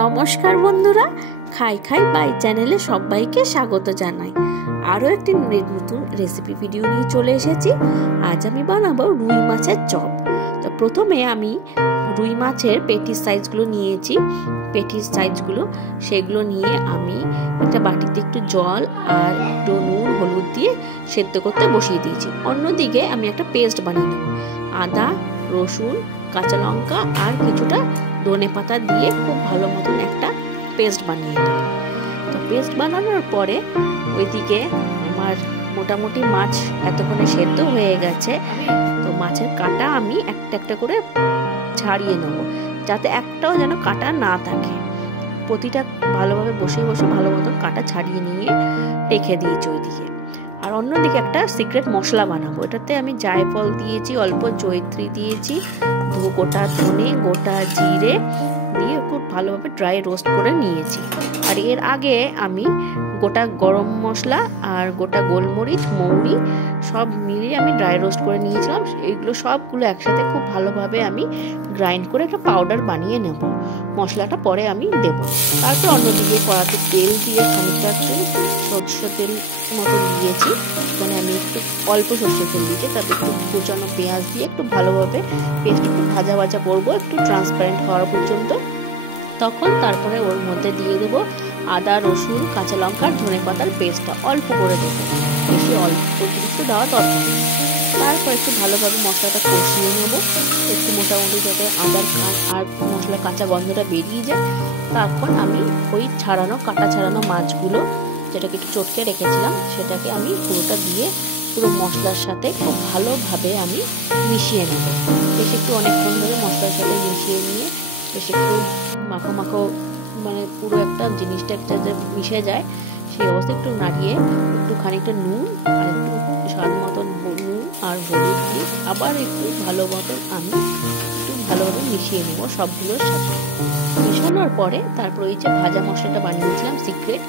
নমস্কার বন্ধুরা, খাই খাই বাই চ্যানেলে সবাইকে স্বাগত জানাই। আরও একটি নতুন রেসিপি ভিডিও নিয়ে চলে এসেছি। আজ আমি বানাবো রুই মাছের চপ। তো প্রথমে আমি রুই মাছের পেটির সাইজগুলো নিয়েছি। পেটির সাইজগুলো সেগুলো নিয়ে আমি একটা বাটিতে একটু জল আর একটু নুন হলুদ দিয়ে সেদ্ধ করতে বসিয়ে দিয়েছি। অন্যদিকে আমি একটা পেস্ট বানিয়ে নেব। আদা, রসুন, কাঁচা লঙ্কা আর কিছুটা ধনে পাতা দিয়ে খুব ভালো মতন একটা পেস্ট বানিয়ে নেব। তো পেস্ট বানানোর পরে ওইদিকে আমার মোটামুটি মাছ এতক্ষণে সেদ্ধ হয়ে গেছে। তো মাছের কাঁটা আমি একটা একটা করে ছাড়িয়ে নেব, যাতে একটাও যেন কাঁটা না থাকে। প্রতিটা ভালোভাবে বসে বসে ভালো মতন কাঁটা ছাড়িয়ে নিয়ে রেখে দিয়েছি ওইদিকে। আর অন্যদিকে একটা সিক্রেট মশলা বানাবো। এটাতে আমি জায়ফল দিয়েছি, অল্প জয়িত্রী দিয়েছি, গোটা ধনে, গোটা জিরে দিয়ে খুব ভালোভাবে ড্রাই রোস্ট করে নিয়েছি। আর এর আগে আমি গোটা গরম মশলা আর গোটা গোলমরিচ, মৌরি সব মিলিয়ে আমি ড্রাই রোস্ট করে নিয়েছিলাম। এইগুলো সবগুলো একসাথে খুব ভালোভাবে আমি গ্রাইন্ড করে একটা পাউডার বানিয়ে নেব। মশলাটা পরে আমি দেব। তারপর অন্যদিকে কড়াতে তেল দিয়ে খানিকটা সরষের তেল মতো দিয়েছি। মানে আমি একটু অল্প সরষের তেল দিয়েছি, তাতে একটু কুচানো পেঁয়াজ দিয়ে একটু ভালোভাবে পেস্ট একটু ভাজা ভাজা করবো, একটু ট্রান্সপারেন্ট হওয়ার পর্যন্ত। তখন তারপরে ওর মধ্যে দিয়ে দেবো আদা, রসুন, কাঁচা লঙ্কা, ধনে পাতার পেস্টটা অল্প করে দেবো, বেশি অতিরিক্ত দেওয়া দরকার। তারপর একটু ভালোভাবে মশলাটা কষিয়ে নেবো, একটু মোটামুটি যাতে আদার আর মশলার কাঁচা গন্ধটা বেরিয়ে যায়। তখন আমি ওই কাঁটা ছাড়ানো মাছগুলো, যেটাকে একটু চটকে রেখেছিলাম, সেটাকে আমি পুরোটা দিয়ে পুরো মশলার সাথে খুব ভালোভাবে আমি মিশিয়ে নেব। বেশ একটু অনেকক্ষণ ধরে মশলার সাথে মিশিয়ে নিয়ে বেশ একটু মাখো মাখো, মানে পুরো একটা জিনিসটা একটা যে মিশে যায় সেই অবস্থায় একটু নাড়িয়ে একটু খানিকটা নুন আর একটু স্বাদ মতন নুন আর হলুদ দিয়ে আবার একটু ভালো মতন আমি একটু ভালোভাবে মিশিয়ে নেবো সবগুলোর সাথে। মেশানোর পরে তারপর ওই যে ভাজা মশলাটা বানিয়েছিলাম সিক্রেট,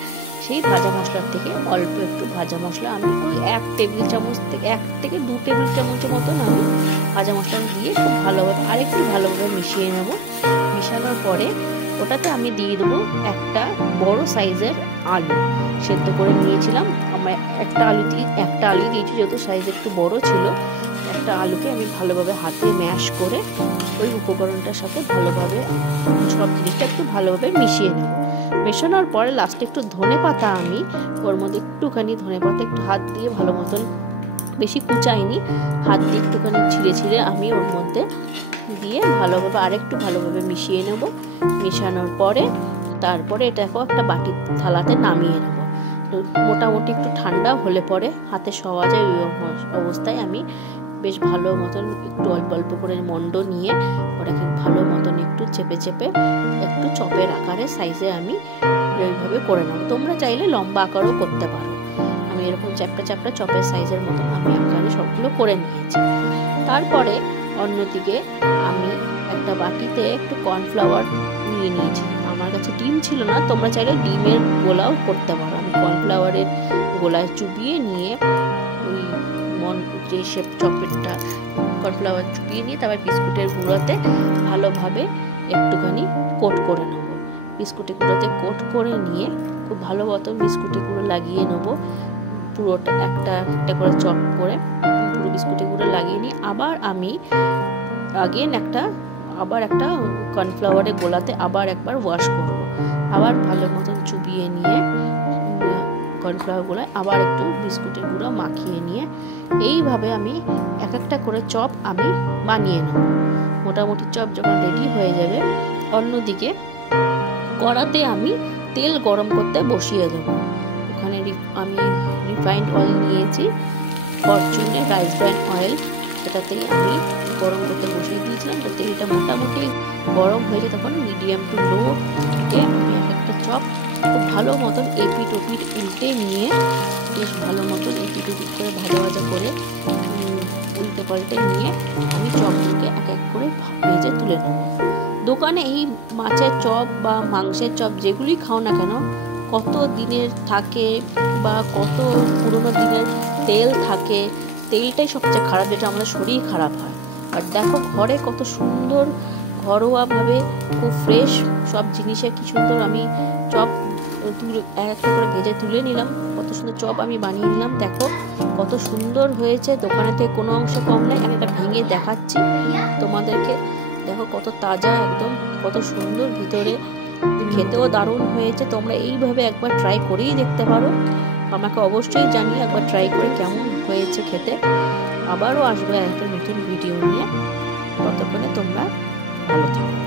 সেই ভাজা মশলার থেকে অল্প একটু ভাজা মশলা আমি ওই 1 টেবিল চামচ থেকে 1 থেকে 2 টেবিল চামচের মতন আমি ভাজা মশলা দিয়ে খুব ভালোভাবে আরেকটু ভালোভাবে মিশিয়ে নেব। মিশানোর পরে ওটাতে আমি দিয়ে দেবো একটা বড় সাইজের আলু সেদ্ধ করে নিয়েছিলাম। আমার একটা আলু দিয়েছি, যেহেতু সাইজ একটু বড় ছিল। একটা আলুকে আমি ভালোভাবে হাতে ম্যাশ করে ওই উপকরণটার সাথে ভালোভাবে সব জিনিসটা একটু ভালোভাবে মিশিয়ে নেব। মেশানোর পরে লাস্টে একটু ধনে পাতা, আমি ওর মধ্যে একটুখানি ধনে পাতা একটু হাত দিয়ে ভালো মতন, বেশি কুচাইনি, হাত দিয়ে একটুখানি ছিঁড়ে আমি ওর মধ্যে দিয়ে ভালোভাবে আরেকটু ভালোভাবে মিশিয়ে নেব। মেশানোর পরে তারপরে এটাকে একটা বাটির থালাতে নামিয়ে নেব। মোটামুটি একটু ঠান্ডা হলে পরে হাতে সওয়া যায়, ওই অবস্থায় আমি বেশ ভালো মতন একটু অল্প অল্প করে মন্ড নিয়ে ওটাকে ভালো মতন একটু চেপে চেপে একটু চপের আকারে সাইজে আমি এইভাবে করে নেব। তোমরা চাইলে লম্বা আকারও করতে পারো। আমি এরকম চ্যাপটা চ্যাপটা চপের সাইজের মতন আমি আকারে সবগুলো করে নিয়েছি। তারপরে অন্যদিকে আমি একটা বাটিতে একটু কর্নফ্লাওয়ার নিয়ে নিয়েছি। আমার কাছে ডিম ছিল না, তোমরা চাইলে ডিমের গোলাও করতে পারো। আমি কর্নফ্লাওয়ারের গোলায় চুবিয়ে নিয়ে ওই যে শেপ চপেরটা কর্নফ্লাওয়ার চুবিয়ে নিয়ে তারপর বিস্কুটের গুঁড়োতে ভালোভাবে একটুখানি কোট করে নেব। বিস্কুটের গুঁড়োতে কোট করে নিয়ে খুব ভালো মতো বিস্কুটের গুঁড়ো লাগিয়ে নেব। পুরোটা একটা একটা করে চপ করে পুরো বিস্কুটের গুঁড়ো লাগিয়ে নিয়ে আবার আমি আবার একটা কর্নফ্লাওয়ারের গোলাতে আবার একবার ওয়াশ করব। আবার ভালো মতন চুবিয়ে নিয়ে কর্নফ্লাওয়ার গোলায় আবার একটু বিস্কুটের গুঁড়ো মাখিয়ে নিয়ে এইভাবে আমি একটা করে চপ আমি বানিয়ে নেব। মোটামুটি চপ যখন রেডি হয়ে যাবে, অন্যদিকে কড়াতে আমি তেল গরম করতে বসিয়ে দেবো। ওখানে আমি রিফাইন্ড অয়েল নিয়েছি, ফরচুনের রাইস ব্র্যান্ড অয়েল, সেটাতেই আমি গরম করতে বসিয়ে দিয়েছিলাম। তো তেলটা মোটামুটি গরম হয়েছে, তখন মিডিয়াম টু লো তে আমি একটা চপ খুব ভালো মতন এপিট ওপিট উল্টে নিয়ে বেশ ভালো মতন এপিট ওপিট করে ভাজা ভাজা করে উল্টে পাল্টে নিয়ে আমি চপগুলোকে এক এক করে ভেজে তুলে নেব। দোকানে এই মাছের চপ বা মাংসের চপ যেগুলি খাও না কেন, কত দিনের থাকে বা কত পুরোনো দিনের তেল থাকে, তেলটাই সবচেয়ে খারাপ, যেটা আমাদের শরীর খারাপ হয়। আর দেখো ঘরে কত সুন্দর ঘরোয়াভাবে খুব ফ্রেশ সব জিনিসে কি সুন্দর আমি চপ একটা করে ভেজে তুলে নিলাম। কত সুন্দর চপ আমি বানিয়ে নিলাম। দেখো কত সুন্দর হয়েছে, দোকানে থেকে কোনো অংশ কম নেই। একটা ভেঙে দেখাচ্ছি তোমাদেরকে, দেখো কত তাজা একদম, কত সুন্দর ভিতরে, খেতেও দারুণ হয়েছে। তোমরা এইভাবে একবার ট্রাই করেই দেখতে পারো, আমাকে অবশ্যই জানিয়ে একবার ট্রাই করে কেমন হয়েছে খেতে। আবারও আসবে একটা নতুন ভিডিও নিয়ে, ততক্ষণে তোমরা ভালো থাকো।